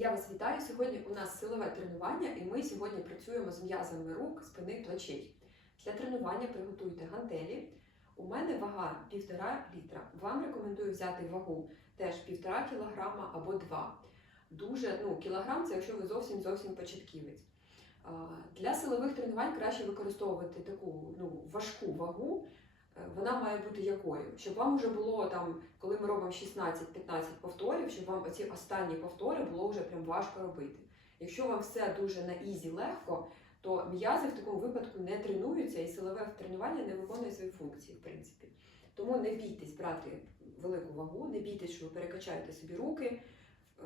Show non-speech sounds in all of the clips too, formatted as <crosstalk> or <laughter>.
Я вас вітаю. Сьогодні у нас силове тренування, і ми сьогодні працюємо з м'язами рук, спини, плечей. Для тренування приготуйте гантелі. У мене вага 1,5 літра. Вам рекомендую взяти вагу теж 1,5 кілограма або 2. Дуже, ну, кілограм це якщо ви зовсім зовсім початківець. Для силових тренувань краще використовувати таку ну, важку вагу. Вона має бути якою? Щоб вам вже було там, коли ми робимо 16-15 повторів, щоб вам оці останні повтори було вже прям важко робити. Якщо вам все дуже на ізі легко, то м'язи в такому випадку не тренуються і силове тренування не виконує свої функції, в принципі. Тому не бійтесь брати велику вагу, не бійтесь, що ви перекачаєте собі руки. Е,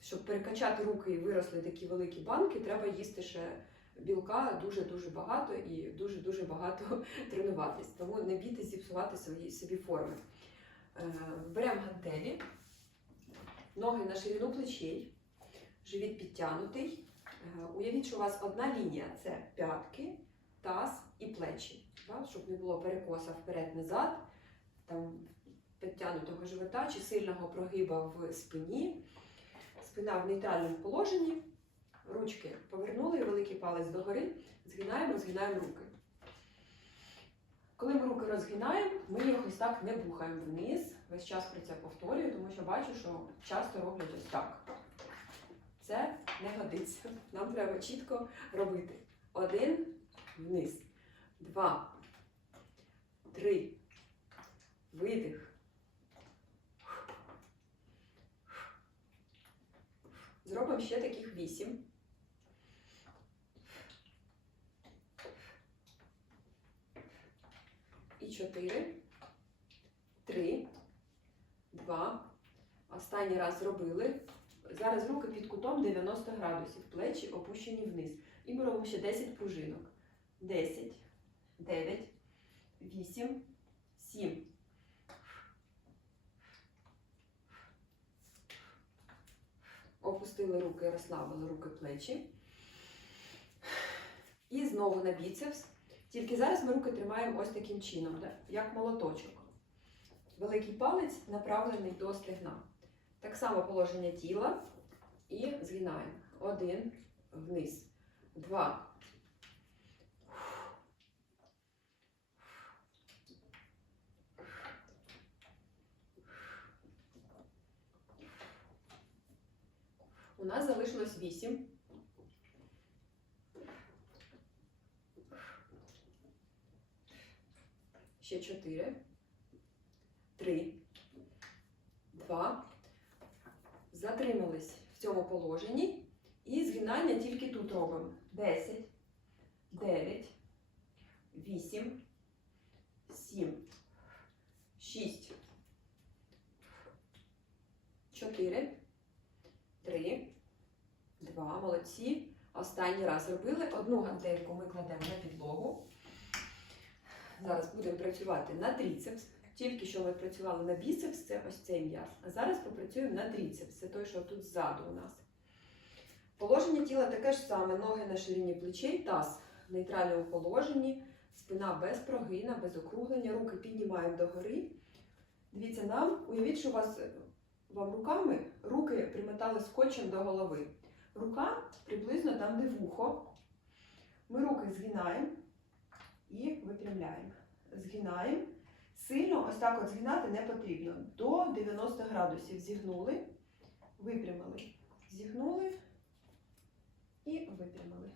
Щоб перекачати руки і виросли такі великі банки, треба їсти ще білка дуже-дуже багато і дуже-дуже багато <laughs> тренуватись. Тому не бійтесь зіпсувати свої собі форми. Е, Беремо гантелі, ноги на ширину плечей, живіт підтягнутий. Е, Уявіть, що у вас одна лінія це п'ятки, таз і плечі. Так? Щоб не було перекоса вперед-назад, там підтягнутого живота чи сильного прогиба в спині. Спина в нейтральному положенні. Ручки повернули, великий палець догори, згинаємо, розгинаємо руки. Коли ми руки розгинаємо, ми їх ось так не бухаємо вниз. Весь час про це повторюю, тому що бачу, що часто роблять ось так. Це не годиться. Нам треба чітко робити. Один вниз. Два. Три. Видих. Зробимо ще таких вісім. І чотири. Три. Два. Останній раз зробили. Зараз руки під кутом 90 градусів, плечі опущені вниз. І ми робимо ще 10 пружинок. 10, 9, 8, 7. Опустили руки, розслабили руки плечі. І знову на біцепс. Тільки зараз ми руки тримаємо ось таким чином, як молоточок. Великий палець направлений до стегна. Так само положення тіла і згинаємо. Один вниз. Два. У нас залишилось вісім. Ще чотири. Три. Два. Затримались в цьому положенні. І згинання тільки тут робимо. 10, 9, 8, 7, 6, 4, 3, 2. Молодці. Останній раз робили. Одну гантельку ми кладемо на підлогу. Зараз будемо працювати на тріцепс. Тільки що ми працювали на біцепс, це ось цей м'яз. А зараз попрацюємо на тріцепс, це той, що тут ззаду у нас. Положення тіла таке ж саме: ноги на ширині плечей, таз в нейтральному положенні, спина без прогина, без округлення, руки піднімаємо догори. Дивіться, нам, уявіть, що у вас е, вам руками руки примотали скотчем до голови. Рука приблизно там, де вухо. Ми руки згинаємо і випрямляємо. Згинаємо. Сильно ось так от згинати не потрібно. До 90 градусів зігнули, випрямили. Зігнули і випрямили.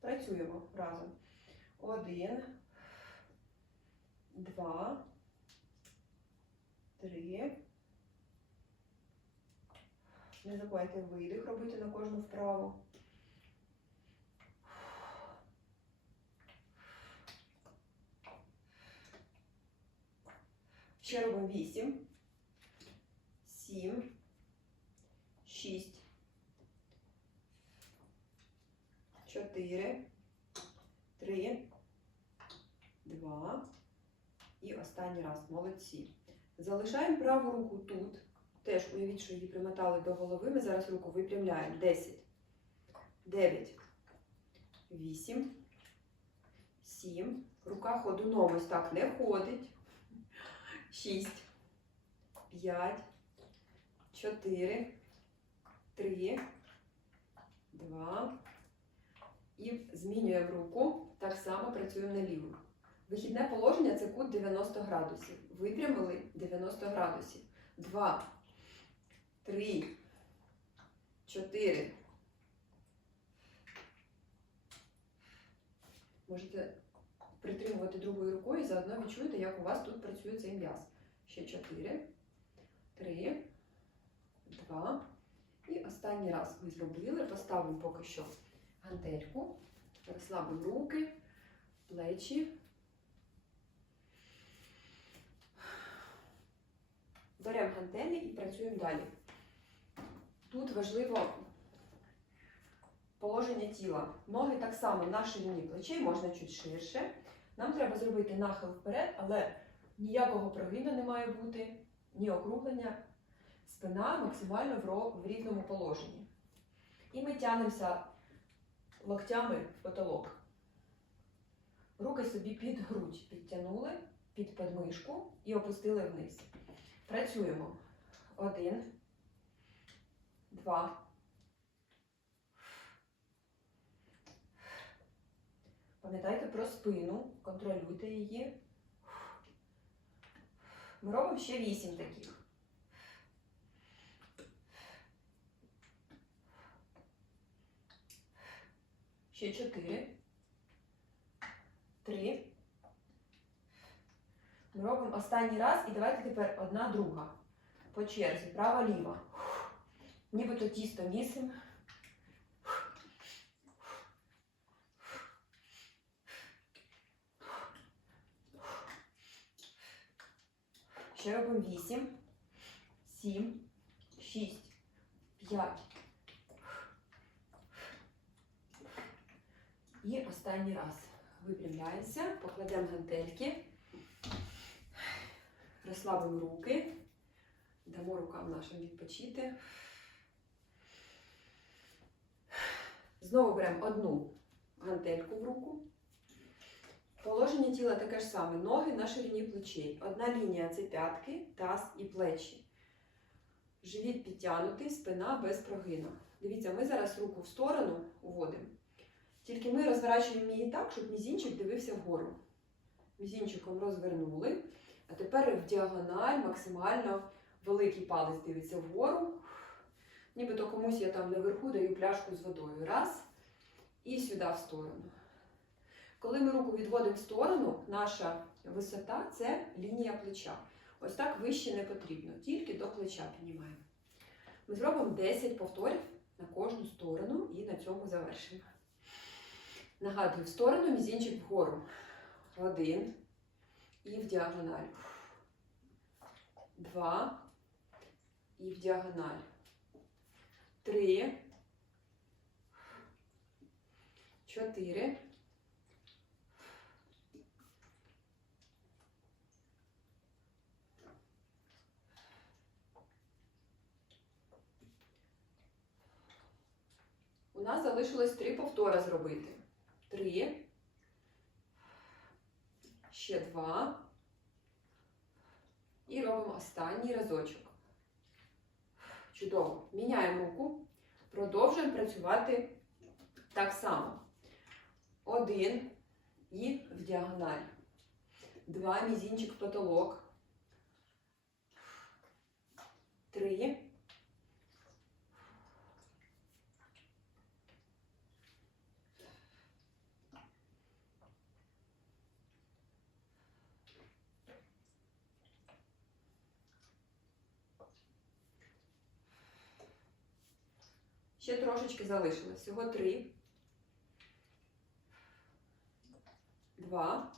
Працюємо разом. Один, два, три. Не забувайте видих робити на кожну вправу. Ще робимо 8, 7, 6, 4, 3, 2 і останній раз. Молодці. Залишаємо праву руку тут. Теж уявіть, що її примотали до голови. Ми зараз руку випрямляємо. 10, 9, 8, 7. Рука ходуном ось так не ходить. 6, 5, 4, три, два. І змінюємо руку. Так само працюємо на ліву. Вихідне положення це кут 90 градусів. Випрямили 90 градусів. Два, три, чотири. Можете притримувати другою рукою і заодно відчуєте, як у вас тут працює цей м'яз. Ще чотири, три, два. І останній раз ми зробили. Поставимо поки що гантельку. Розслабимо руки, плечі. Беремо гантелі і працюємо далі. Тут важливо положення тіла. Ноги так само на ширині плечей, можна чуть ширше. Нам треба зробити нахил вперед, але ніякого прогину не має бути, ні округлення. Спина максимально в рівному положенні. І ми тягнемося локтями в потолок. Руки собі під грудь підтягнули, під подмишку і опустили вниз. Працюємо. Один, два. Пам'ятайте про спину, контролюйте її. Ми робимо ще вісім таких. Ще чотири. Три. Ми робимо останній раз і давайте тепер одна друга. По черзі. Права ліва. Нібито тісто місимо. Ще робимо вісім, сім, шість, п'ять. І останній раз. Випрямляємося, покладемо гантельки, розслабимо руки, дамо рукам нашим відпочити. Знову беремо одну гантельку в руку. Положення тіла таке ж саме. Ноги на ширині плечей. Одна лінія це п'ятки, таз і плечі. Живіт підтягнутий, спина без прогину. Дивіться, ми зараз руку в сторону уводимо. Тільки ми розворачуємо її так, щоб мізінчик дивився вгору. Мізінчиком розвернули. А тепер в діагональ максимально великий палець дивиться вгору. Нібито комусь я там наверху даю пляшку з водою. Раз. І сюди в сторону. Коли ми руку відводимо в сторону, наша висота це лінія плеча. Ось так вище не потрібно, тільки до плеча піднімаємо. Ми зробимо 10 повторів на кожну сторону і на цьому завершимо. Нагадую, в сторону мізінчик вгору. Один. І в діагональ. Два. І в діагональ. Три. Чотири. Нас залишилось три повтора зробити. Три. Ще два. І робимо останній разочок. Чудово. Міняємо руку. Продовжуємо працювати так само. Один і в діагональ. Два мізінчик в потолок. Три. Ще трошечки залишилось. Всього три. Два.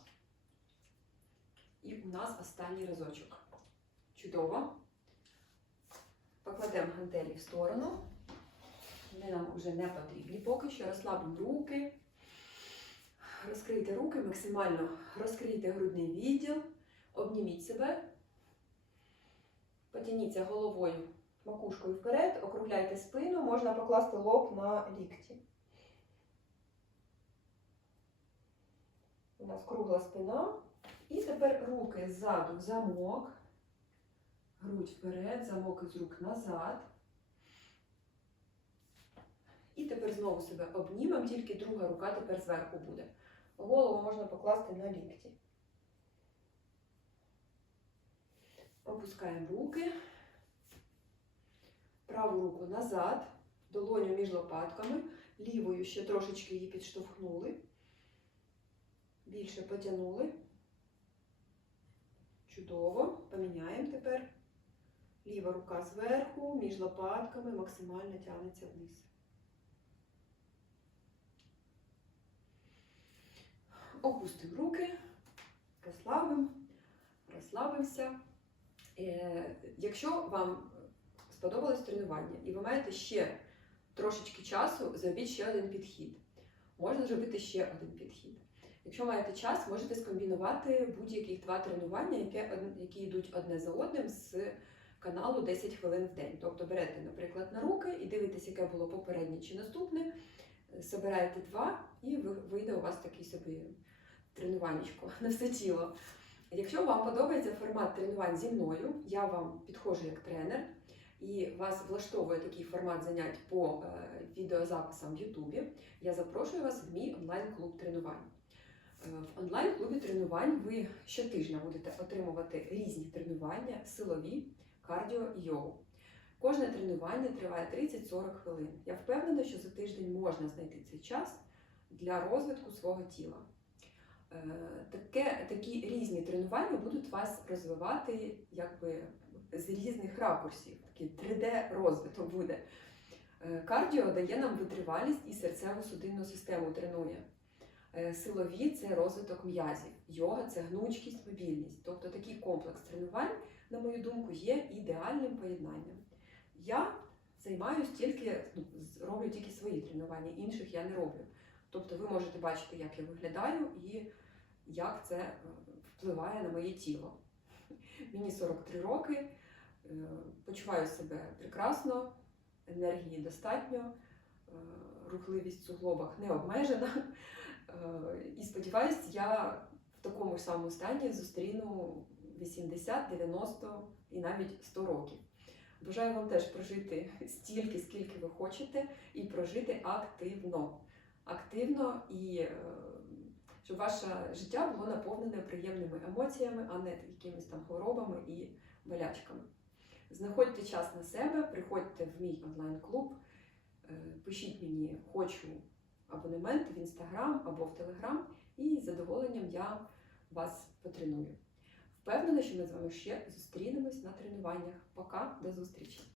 І у нас останній разочок. Чудово. Покладемо гантелі в сторону. Вони нам вже не потрібні. Поки що розслабимо руки. Розкрийте руки максимально. Розкрийте грудний відділ. Обніміть себе. Потяніться головою макушкою вперед, округляйте спину, можна покласти лоб на лікті. У нас кругла спина. І тепер руки ззаду в замок, грудь вперед, замок із рук назад. І тепер знову себе обнімемо, тільки друга рука тепер зверху буде. Голову можна покласти на лікті. Опускаємо руки. Праву руку назад, долоню між лопатками, лівою ще трошечки її підштовхнули. Більше потягнули. Чудово. Поміняємо тепер. Ліва рука зверху, між лопатками, максимально тягнеться вниз. Опустимо руки, розслабимо, розслабимося. Е, Якщо вам сподобалось тренування і ви маєте ще трошечки часу, зробіть ще один підхід. Можна зробити ще один підхід. Якщо маєте час, можете скомбінувати будь-яких два тренування, які, які йдуть одне за одним з каналу 10 хвилин в день. Тобто берете, наприклад, на руки і дивитесь, яке було попереднє чи наступне, собираєте два, і вийде у вас такий собі тренуваннячко <laughs> на все тіло. Якщо вам подобається формат тренувань зі мною, я вам підходжу як тренер, і вас влаштовує такий формат занять по е, відеозаписам в Ютубі, я запрошую вас в мій онлайн-клуб тренувань. Е, В онлайн-клубі тренувань ви щотижня будете отримувати різні тренування, силові, кардіо і йогу. Кожне тренування триває 30-40 хвилин. Я впевнена, що за тиждень можна знайти цей час для розвитку свого тіла. Е, Таке, такі різні тренування будуть вас розвивати якби, з різних ракурсів. Такий 3D-розвиток буде. Е, Кардіо дає нам витривалість і серцево-судинну систему тренує. Е, Силові це розвиток м'язів, йога це гнучкість, мобільність. Тобто такий комплекс тренувань, на мою думку, є ідеальним поєднанням. Я займаюся тільки, ну, роблю тільки свої тренування, інших я не роблю. Тобто ви можете бачити, як я виглядаю і як це е, впливає на моє тіло. Мені 43 роки, е, почуваю себе прекрасно, енергії достатньо, е, рухливість в суглобах не обмежена. Е, І сподіваюся, я в такому самому стані зустріну 80, 90 і навіть 100 років. Бажаю вам теж прожити стільки, скільки ви хочете, і прожити активно. Активно і щоб ваше життя було наповнене приємними емоціями, а не якимись там хворобами і болячками. Знаходьте час на себе, приходьте в мій онлайн-клуб, е, пишіть мені хочу абонемент в інстаграм або в телеграм, і з задоволенням я вас потреную. Впевнена, що ми з вами ще зустрінемось на тренуваннях. Пока, до зустрічі!